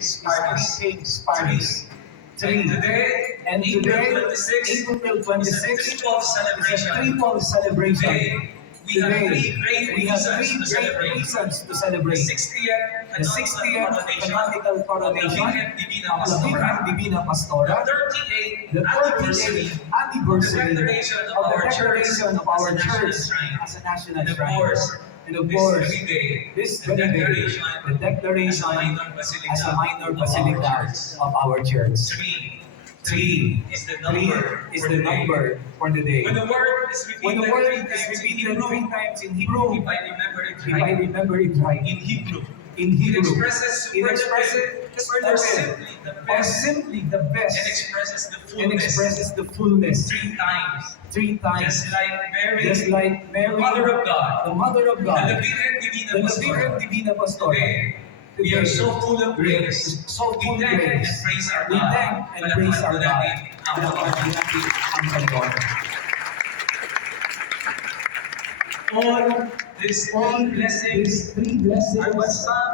Kings Paris. And today, April 26, April 26 is a celebration. triple celebration. Today, we have three great reasons to celebrate. reasons to The celebrate. 60th The 60th canonical coronation of La Virgen Divina of La Virgen Pastora, Divina the Pastora, 38th the anniversary 38th anniversary of the declaration of our church as a national and of shrine. course, And of course, this very day, this the very day, declaration the declaration as a minor basilica of our church. Three is the number for the day. When the word is When the repeated word is three repeated three times in Hebrew, if I remember it if I right, remember it right, in Hebrew, in it Hebrew, expresses it expresses or simply the or best, simply the and best, expresses the and fullness expresses the fullness three times. three times. Just like Mary, the Mother of God, the Mother of God, the Virgen the Divina Virgen Pastora. Today, we are so full of we are grace. so full We of thank and grace. praise our We God. thank and praise our God. Palakpakan natin ang Panginoon. All these three blessings are are what